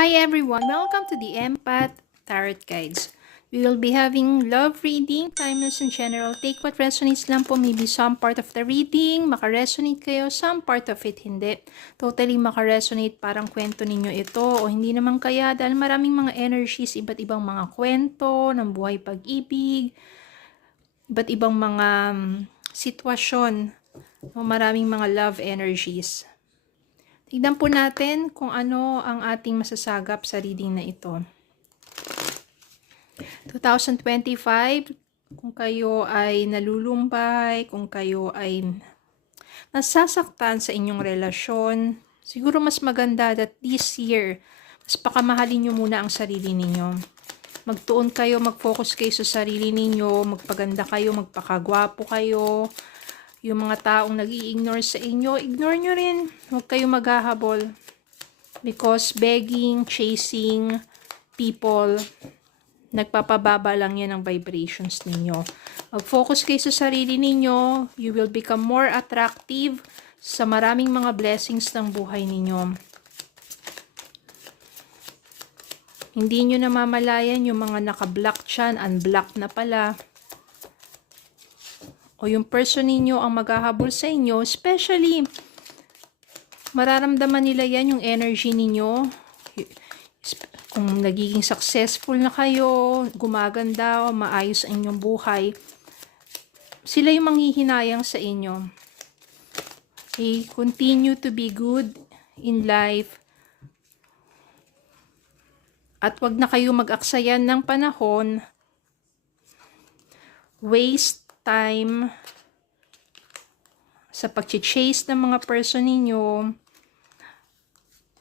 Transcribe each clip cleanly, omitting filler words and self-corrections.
Hi everyone! Welcome to the Empath Tarot Guides. We will be having love reading, timeless and general. Take what resonates lang po. Maybe some part of the reading, makaresonate kayo, some part of it hindi. Totally makaresonate, parang kwento ninyo ito. O hindi naman kaya dahil maraming mga energies, iba't ibang mga kwento ng buhay pag-ibig, iba't ibang mga sitwasyon, o maraming mga love energies. Tignan po natin kung ano ang ating masasagap sa reading na ito. 2025, kung kayo ay nalulumbay, kung kayo ay nasasaktan sa inyong relasyon, siguro mas maganda that this year, mas pakamahalin nyo muna ang sarili ninyo. Magtuon kayo, mag-focus kayo sa sarili ninyo, magpaganda kayo, magpakagwapo kayo. Yung mga taong nag-i-ignore sa inyo, ignore nyo rin. Huwag kayo maghahabol. Because begging, chasing people, nagpapababa lang yan ang vibrations ninyo. Mag-focus kayo sa sarili ninyo. You will become more attractive sa maraming mga blessings ng buhay ninyo. Hindi nyo namamalayan yung mga naka-block dyan, unblock na pala. O yung person ninyo ang maghahabol sa inyo, especially, mararamdaman nila yan yung energy ninyo. Kung nagiging successful na kayo, gumaganda, maayos ang inyong buhay, sila yung manghihinayang sa inyo. Okay, continue to be good in life. At wag na kayo mag-aksayan ng panahon, waste time sa pag-chase ng mga person ninyo,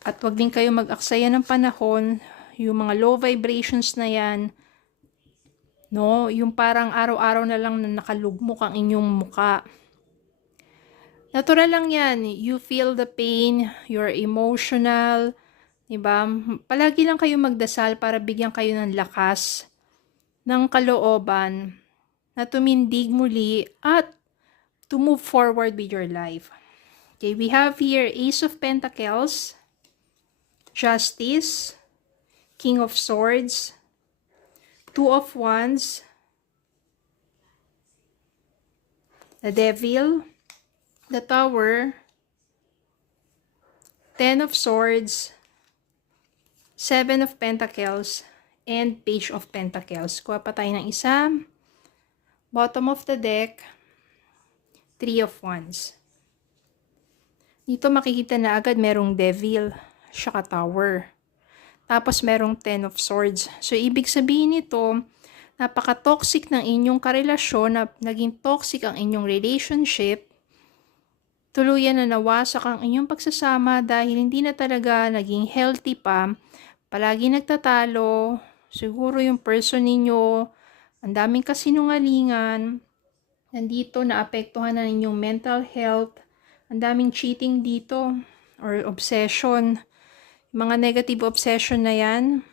at wag din kayo mag-aksaya ng panahon, yung mga low vibrations na yan, no, yung parang araw-araw na lang na nakalugmok ang inyong muka. Natural lang yan, you feel the pain, you're emotional, diba? Palagi lang kayo magdasal para bigyan kayo ng lakas, ng kalooban, na tumindig muli at to move forward with your life. Okay, we have here Ace of Pentacles, Justice, King of Swords, Two of Wands, the Devil, the Tower, Ten of Swords, Seven of Pentacles, and Page of Pentacles. Kuha pa tayo ng isa. Bottom of the deck, Three of Wands. Dito makikita na agad merong Devil, saka Tower. Tapos merong Ten of Swords. So, ibig sabihin nito, napaka-toxic ng inyong karelasyon, na naging toxic ang inyong relationship. Tuluyan na nawasak ang inyong pagsasama dahil hindi na talaga naging healthy pa. Palagi nagtatalo. Siguro yung person ninyo, ang daming kasinungalingan. Nandito, naapektuhan na ninyong mental health. Ang daming cheating dito or obsession. Mga negative obsession na yan.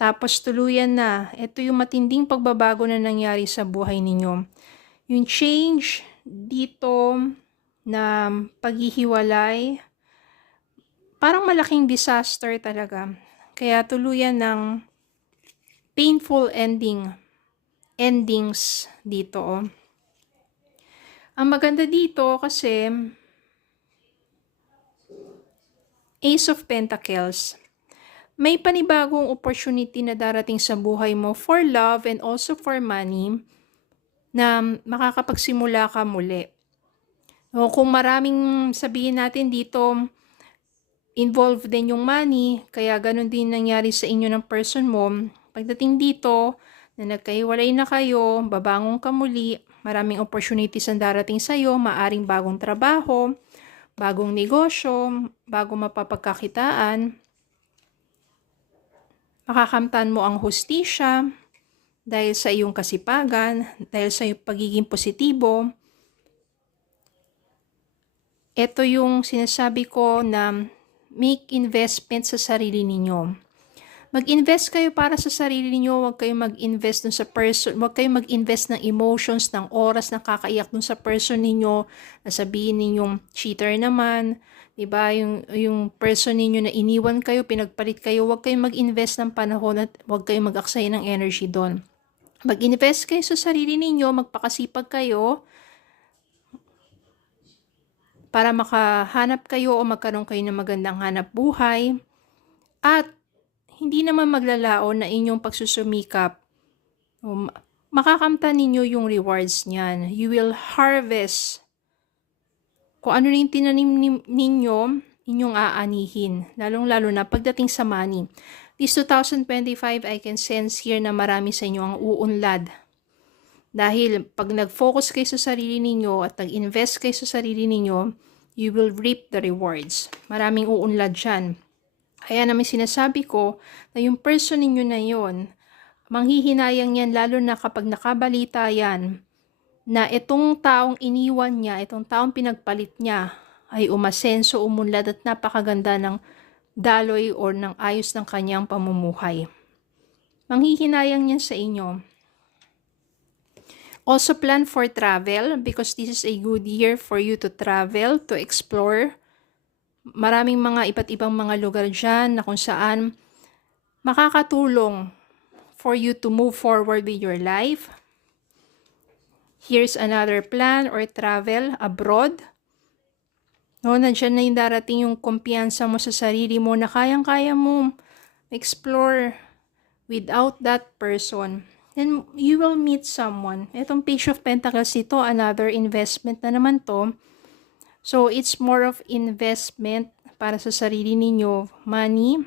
Tapos tuluyan na. Ito yung matinding pagbabago na nangyari sa buhay ninyo. Yung change dito na paghihiwalay, parang malaking disaster talaga. Kaya tuluyan ng painful endings dito. Oh. Ang maganda dito kasi Ace of Pentacles, may panibagong opportunity na darating sa buhay mo for love and also for money na makakapagsimula ka muli. O kung maraming sabihin natin dito, involved din yung money, kaya ganun din nangyari sa inyo ng person mo. Pagdating dito, na nagkahiwalay na kayo, babangon ka muli, maraming opportunities ang darating sa'yo, maaring bagong trabaho, bagong negosyo, bagong mapapagkakitaan. Makakamtan mo ang hustisya dahil sa iyong kasipagan, dahil sa iyong pagiging positibo. Ito yung sinasabi ko na make investment sa sarili ninyo. Mag-invest kayo para sa sarili niyo, huwag kayong mag-invest dun sa person, huwag kayong mag-invest ng emotions, ng oras na kakaiyak dun sa person ninyo, na sabihin ninyong cheater naman, 'di ba? Yung person ninyo na iniwan kayo, pinagpalit kayo, huwag kayong mag-invest ng panahon at huwag kayong mag-aksaya ng energy doon. Mag-invest kayo sa sarili ninyo, magpakasipag kayo para makahanap kayo o magkaroon kayo ng magandang hanap buhay. At hindi naman maglalaon na inyong pagsusumikap, makakamtan ninyo yung rewards niyan. You will harvest. Kung ano rin tinanim ninyo, inyong aanihin. Lalong-lalo na pagdating sa money. This 2025, I can sense here na marami sa inyo ang uunlad. Dahil pag nag-focus kayo sa sarili ninyo at nag-invest kayo sa sarili ninyo, you will reap the rewards. Maraming uunlad dyan. Kaya namin sinasabi ko na yung person ninyo na yon, manghihinayang yan lalo na kapag nakabalita yan na itong taong iniwan niya, itong taong pinagpalit niya ay umasenso, umunlad at napakaganda ng daloy or ng ayos ng kanyang pamumuhay. Manghihinayang yan sa inyo. Also plan for travel because this is a good year for you to travel, to explore. Maraming mga iba't ibang mga lugar dyan na kung saan makakatulong for you to move forward with your life. Here's another plan or travel abroad. No, nandiyan na yung darating yung kumpiyansa mo sa sarili mo na kayang-kaya mo explore without that person. Then you will meet someone. Itong Page of Pentacles ito, another investment na naman to. So, it's more of investment para sa sarili ninyo, money.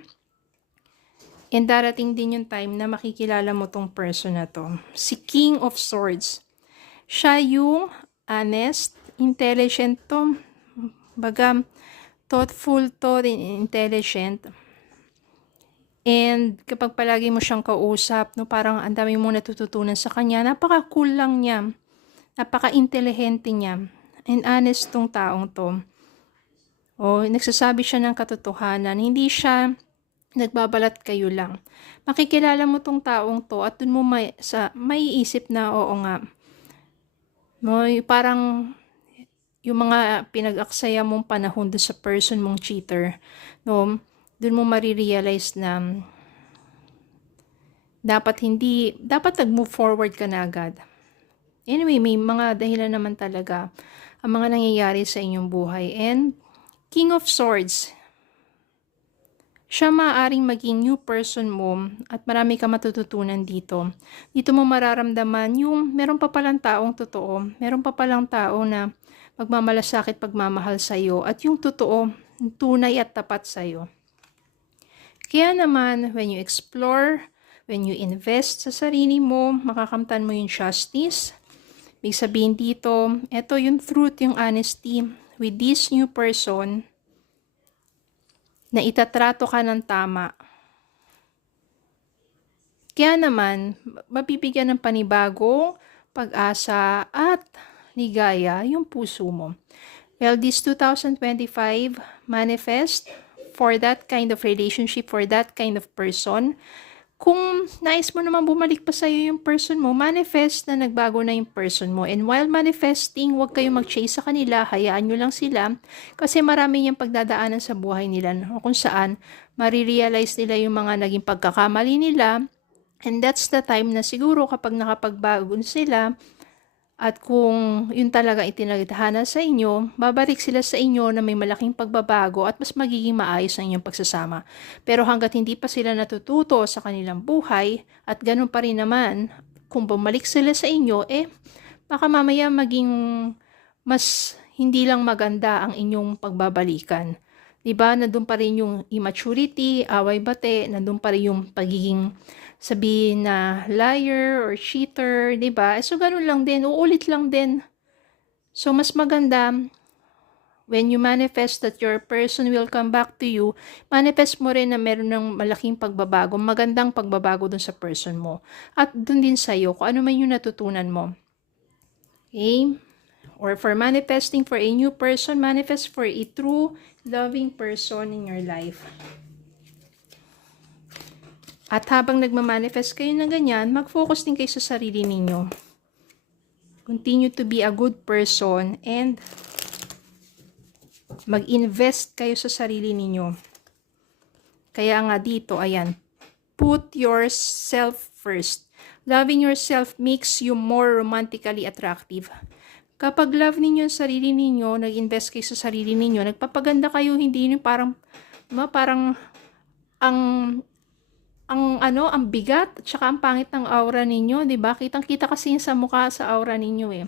And darating din yung time na makikilala mo tong person na to. Si King of Swords. Siya yung honest, intelligent to. Baga, thoughtful to, intelligent. And kapag palagi mo siyang kausap, no, parang ang dami mong natututunan sa kanya. Napaka-cool lang niya. Napaka-intelihente niya. And honest tong taong to. O, nagsasabi siya ng katotohanan. Hindi siya nagbabalat kayo lang. Makikilala mo tong taong to at dun mo maiisip na oo nga. No, parang yung mga pinag-aksaya mong panahon dun sa person mong cheater. No, dun mo marirealize na dapat nag-move forward ka na agad. Anyway, may mga dahilan naman talaga ang mga nangyayari sa inyong buhay. And King of Swords, siya maaaring maging new person mo at marami ka matututunan dito. Dito mo mararamdaman yung meron pa palang taong totoo, meron pa palang tao na magmamalasakit, pagmamahal sa'yo at yung totoo, tunay at tapat sa'yo. Kaya naman, when you explore, when you invest sa sarili mo, makakamtan mo yung justice. Ibig sabihin dito, ito yung truth, yung honesty with this new person na itatrato ka ng tama. Kaya naman, mabibigyan ng panibagong pag-asa at ligaya yung puso mo. Well, this 2025, manifest for that kind of relationship, for that kind of person. Kung nais mo naman bumalik pa sa'yo yung person mo, manifest na nagbago na yung person mo. And while manifesting, huwag kayong mag-chase sa kanila, hayaan nyo lang sila. Kasi marami yung pagdadaanan sa buhay nila kung saan marirealize nila yung mga naging pagkakamali nila. And that's the time na siguro kapag nakapagbago sila, at kung yun talaga itinadhana sa inyo, babalik sila sa inyo na may malaking pagbabago at mas magiging maayos ang inyong pagsasama. Pero hanggat hindi pa sila natututo sa kanilang buhay at ganun pa rin naman, kung bumalik sila sa inyo, baka mamaya maging mas hindi lang maganda ang inyong pagbabalikan. Diba? Nandun pa rin yung immaturity, away-bate, nandun pa rin yung pagiging sabihin na liar or cheater, diba? So, ganun lang din, uulit lang din. So, mas maganda, when you manifest that your person will come back to you, manifest mo rin na meron ng malaking pagbabago, magandang pagbabago dun sa person mo. At dun din sa'yo, kung ano man yung natutunan mo. Okay? Or for manifesting for a new person, manifest for a true, loving person in your life. At habang nagmamanifest kayo ng ganyan, mag-focus din kayo sa sarili ninyo. Continue to be a good person and mag-invest kayo sa sarili ninyo. Kaya nga dito, ayan, put yourself first. Loving yourself makes you more romantically attractive. Kapag love ninyo ang sarili ninyo, nag-invest kayo sa sarili ninyo, nagpapaganda kayo, hindi nyo parang ang bigat at saka ang pangit ng aura ninyo, 'di ba? Kitang-kita kasi sa mukha sa aura ninyo eh.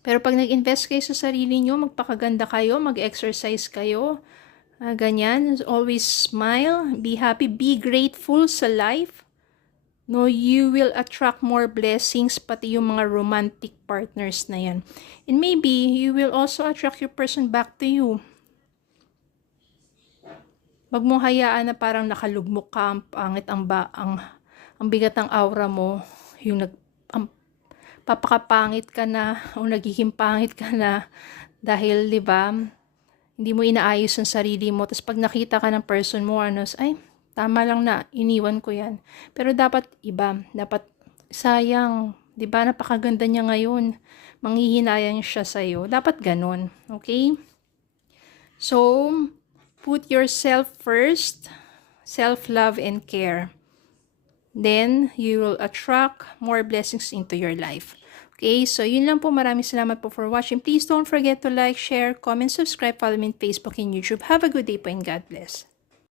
Pero pag nag-invest kayo sa sarili niyo, magpakaganda kayo, mag-exercise kayo, ganyan, always smile, be happy, be grateful sa life. No, you will attract more blessings, pati yung mga romantic partners na yan. And maybe you will also attract your person back to you. Wag mong hayaan na parang nakalugmok ka, ang pangit ang bigat ng aura mo, yung papakapangit ka na o nagiging pangit ka na dahil 'di ba, hindi mo inaayos ang sarili mo. Tapos pag nakita ka ng person mo, ay, tama lang na, iniwan ko 'yan. Pero dapat iba, dapat sayang, 'di ba, napakaganda niya ngayon. Manghihinayang siya sa iyo. Dapat ganun, okay? So, put yourself first, self-love and care. Then, you will attract more blessings into your life. Okay, so yun lang po. Maraming salamat po for watching. Please don't forget to like, share, comment, subscribe, follow me on Facebook and YouTube. Have a good day po and God bless.